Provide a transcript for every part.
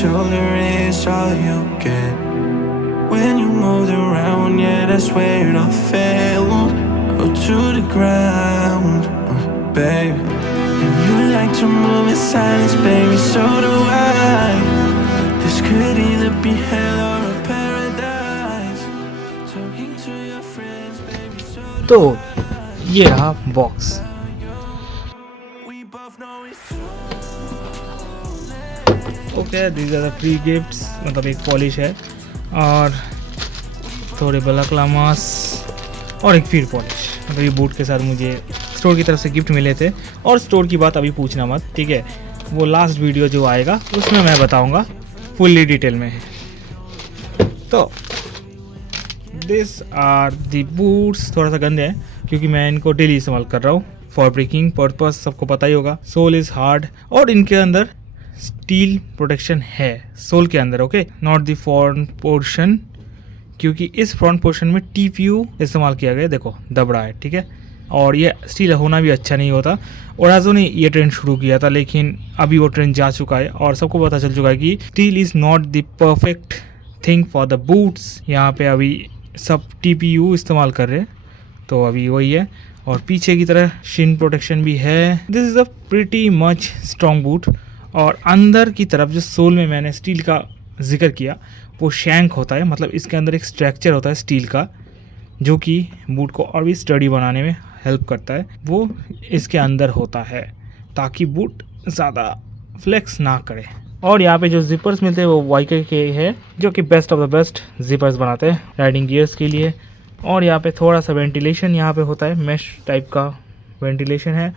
shoulder is all you get. When you moved around, yeah, that's where it all fell, oh, to the ground, baby. And you like to move in silence, baby, so do I. This could either be hell or a paradise. Talking to your friends, baby, so do तो ये रहा box. we both know it's true. Okay, these are the free gifts, मतलब एक polish है और थोड़े बलकलामास और एक फिर पॉलिश। मतलब ये बूट के साथ मुझे स्टोर की तरफ से गिफ्ट मिले थे। और स्टोर की बात अभी पूछना मत, ठीक है, वो लास्ट वीडियो जो आएगा उसमें मैं बताऊंगा फुल्ली डिटेल में। तो दिस आर दी बूट्स। थोड़ा सा गंदे हैं क्योंकि मैं इनको डेली इस्तेमाल कर रहा हूँ फॉर ब्रेकिंग पर्पस, सबको पता ही होगा। सोल इज़ हार्ड और इनके अंदर स्टील प्रोटेक्शन है सोल के अंदर, okay, not the front portion, क्योंकि इस फ्रंट पोर्शन में TPU इस्तेमाल किया गया, देखो दब रहा है, ठीक है। और ये स्टील होना भी अच्छा नहीं होता। ओराज़ो ने ये ट्रेंड शुरू किया था, लेकिन अभी वो ट्रेंड जा चुका है और सबको पता चल चुका है कि steel is not the perfect thing for the boots. यहाँ पे अभी सब TPU इस्तेमाल कर रहे हैं, तो अभी वही है। और पीछे की तरह शिन प्रोटेक्शन भी है। This is a pretty much strong boot. और अंदर की तरफ जो सोल में मैंने स्टील का जिक्र किया वो शैंक होता है, मतलब इसके अंदर एक स्ट्रक्चर होता है स्टील का जो कि बूट को और भी स्टडी बनाने में हेल्प करता है। वो इसके अंदर होता है ताकि बूट ज़्यादा फ्लेक्स ना करे। और यहाँ पे जो जिपर्स मिलते हैं वो YK के है, जो कि best of the best zippers बनाते हैं राइडिंग गियर्स के लिए। और यहाँ पे थोड़ा सा वेंटिलेशन यहाँ पे होता है, मैश टाइप का वेंटिलेशन है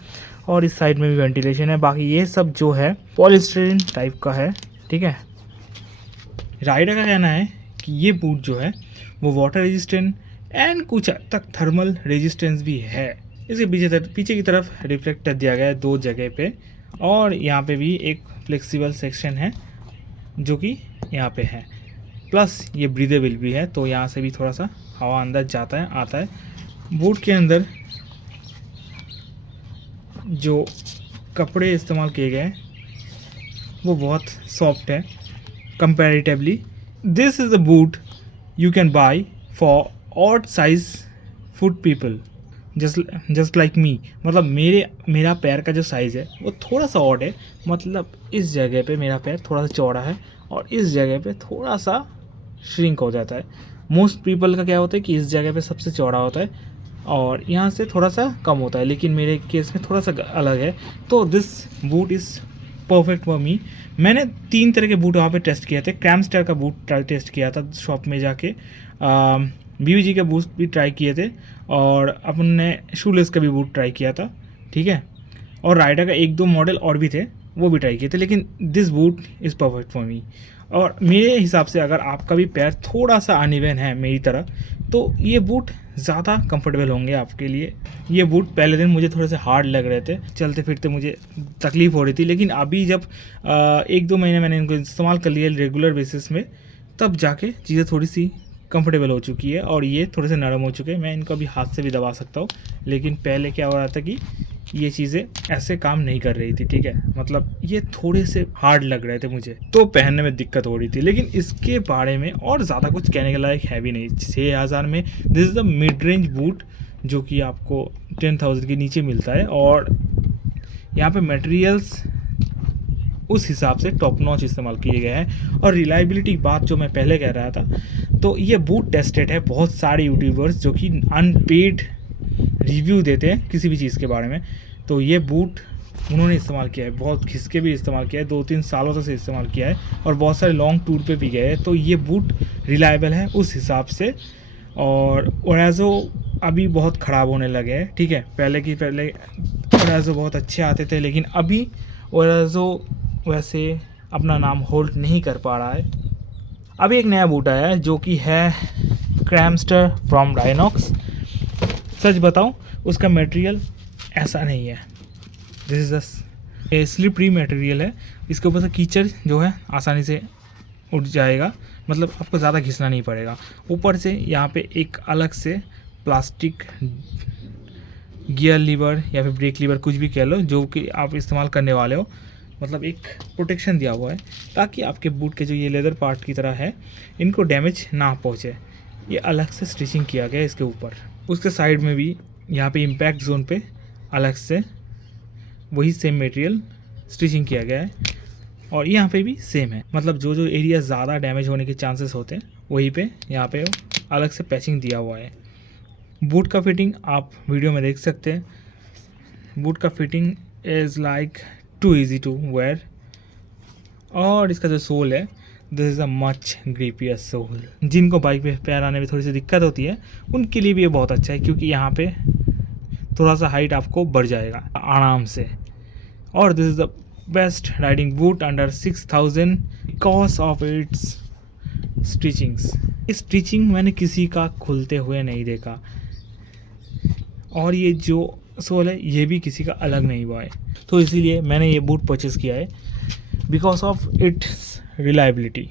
और इस साइड में भी वेंटिलेशन है। बाकी ये सब जो है पॉलीस्टाइरीन टाइप का है, ठीक है। राइडर का कहना है कि ये बूट जो है वो वाटर रेजिस्टेंट एंड कुछ हद तक थर्मल रेजिस्टेंस भी है। इसके पीछे की तरफ रिफ्लेक्टर दिया गया है 2 जगह पे, और यहाँ पे भी एक फ्लेक्सिबल सेक्शन है जो कि यहाँ पे है, प्लस ये ब्रीदेबल भी है, तो यहाँ से भी थोड़ा सा हवा अंदर जाता है आता है। बूट के अंदर जो कपड़े इस्तेमाल किए गए हैं वो बहुत सॉफ्ट है comparatively. This is the boot you can buy for odd size foot people just like me. मतलब मेरा पैर का जो साइज़ है वो थोड़ा सा ऑड है, मतलब इस जगह पे मेरा पैर थोड़ा सा चौड़ा है और इस जगह पे थोड़ा सा श्रिंक हो जाता है। मोस्ट पीपल का क्या होता है कि इस जगह पे सबसे चौड़ा होता है और यहाँ से थोड़ा सा कम होता है, लेकिन मेरे केस में थोड़ा सा अलग है। तो this boot is perfect for me. मैंने 3 तरह के बूट वहाँ पे टेस्ट किए थे। क्रैमस्टर का बूट टेस्ट किया था शॉप में जाके, BVG का बूट भी ट्राई किए थे और अपने शूलेस का भी बूट ट्राई किया था, ठीक है। और राइडर का 1-2 मॉडल और भी थे, वो भी ट्राई किए थे, लेकिन this boot is perfect for me. और मेरे हिसाब से अगर आपका भी पैर थोड़ा सा अनइवन है मेरी तरह, तो ये बूट ज़्यादा कंफर्टेबल होंगे आपके लिए। ये बूट पहले दिन मुझे थोड़े से हार्ड लग रहे थे, चलते फिरते मुझे तकलीफ़ हो रही थी, लेकिन अभी जब 1-2 महीने मैंने इनको इस्तेमाल कर लिया रेगुलर बेसिस में, तब जाके चीज़ें थोड़ी सी कंफर्टेबल हो चुकी है और ये थोड़े से नरम हो चुके हैं। मैं इनको अभी हाथ से भी दबा सकता हूँ, लेकिन पहले क्या हो रहा था कि ये चीज़ें ऐसे काम नहीं कर रही थी, ठीक है। मतलब ये थोड़े से हार्ड लग रहे थे मुझे, तो पहनने में दिक्कत हो रही थी। लेकिन इसके बारे में और ज़्यादा कुछ कहने के लायक है भी नहीं। 6000 में this is the mid range boot जो कि आपको 10,000 के नीचे मिलता है। और यहाँ पे मटेरियल्स उस हिसाब से टॉप नॉच इस्तेमाल किए गए हैं। और रिलायबिलिटी की बात जो मैं पहले कह रहा था, तो ये बूट टेस्टेड है। बहुत सारे यूट्यूबर्स जो कि अनपेड रिव्यू देते हैं किसी भी चीज़ के बारे में, तो ये बूट उन्होंने इस्तेमाल किया है, बहुत घिस के भी इस्तेमाल किया है, 2-3 सालों से इस्तेमाल किया है और बहुत सारे लॉन्ग टूर पे भी गए हैं। तो ये बूट रिलायबल है उस हिसाब से। और ओराज़ो अभी बहुत ख़राब होने लगे हैं, ठीक है। पहले ओराज़ो बहुत अच्छे आते थे, लेकिन अभी ओराज़ो वैसे अपना नाम होल्ड नहीं कर पा रहा है। अभी एक नया बूट आया है जो कि है क्रैमस्टर फ्रॉम राइनॉक्स। सच बताऊं, उसका मटेरियल ऐसा नहीं है। This is a slippery material है। इसके ऊपर से कीचड़ जो है आसानी से उठ जाएगा, मतलब आपको ज़्यादा घिसना नहीं पड़ेगा। ऊपर से यहाँ पे एक अलग से प्लास्टिक गियर लीवर या फिर ब्रेक लीवर, कुछ भी कह लो, जो कि आप इस्तेमाल करने वाले हो, मतलब एक प्रोटेक्शन दिया हुआ है ताकि आपके बूट के जो ये लेदर पार्ट की तरह है इनको डैमेज ना पहुँचे। ये अलग से स्टिचिंग किया गया है इसके ऊपर। उसके साइड में भी यहाँ पे इम्पैक्ट जोन पे अलग से वही सेम मटेरियल स्टिचिंग किया गया है और यहाँ पे भी सेम है। मतलब जो जो एरिया ज़्यादा डैमेज होने के चांसेस होते हैं वहीं पे यहाँ पे अलग से पैचिंग दिया हुआ है। बूट का फिटिंग आप वीडियो में देख सकते हैं। बूट का fitting is like to easy to wear. और इसका जो सोल है this is a much grippier sole. जिनको बाइक पे पैर आने में थोड़ी सी दिक्कत होती है उनके लिए भी ये बहुत अच्छा है, क्योंकि यहाँ पे थोड़ा सा हाइट आपको बढ़ जाएगा आराम से। और this is the best riding boot under 6000 because of its stitchings. इस स्टिचिंग मैंने किसी का खुलते हुए नहीं देखा और ये जो सोल है ये भी किसी का अलग नहीं हुआ है। तो इसीलिए मैंने ये बूट परचेज़ किया है बिकॉज ऑफ इट्स रिलायबिलिटी।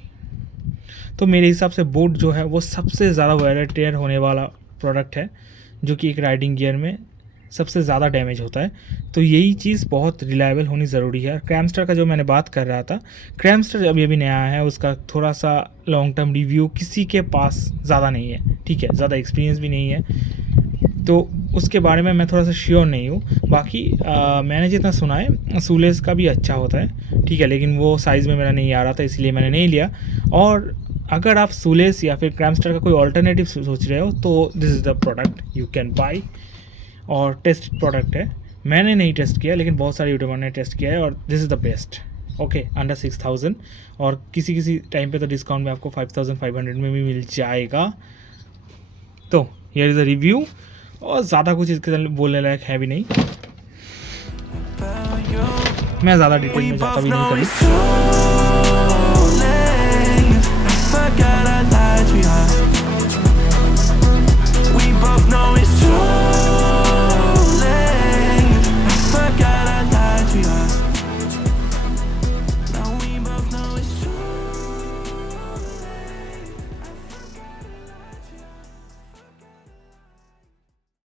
तो मेरे हिसाब से बूट जो है वो सबसे ज़्यादा वेयर एंड टेयर होने वाला प्रोडक्ट है, जो कि एक राइडिंग गियर में सबसे ज़्यादा डैमेज होता है। तो यही चीज़ बहुत रिलायबल होनी ज़रूरी है। क्रैमस्टर का जो मैंने बात कर रहा था, क्रैमस्टर अभी अभी नया है, उसका थोड़ा सा लॉन्ग टर्म रिव्यू किसी के पास ज़्यादा नहीं है, ठीक है, ज़्यादा एक्सपीरियंस भी नहीं है, तो उसके बारे में मैं थोड़ा सा श्योर नहीं हूँ। बाकी मैंने जितना सुना है सूलेस का भी अच्छा होता है, ठीक है, लेकिन वो साइज़ में मेरा नहीं आ रहा था इसलिए मैंने नहीं लिया। और अगर आप सूलेस या फिर क्रैमस्टर का कोई ऑल्टरनेटिव सोच रहे हो तो this is the product you can buy. और टेस्ट प्रोडक्ट है, मैंने नहीं टेस्ट किया लेकिन बहुत सारे यूट्यूबर ने टेस्ट किया है और this is the best. Okay, under 6000 और किसी किसी टाइम पे तो डिस्काउंट में आपको 5500 में भी मिल जाएगा। तो हियर इज़ द रिव्यू और ज़्यादा कुछ इसके बोलने लायक है भी नहीं, मैं ज़्यादा डिटेल में जाता भी नहीं करूँ।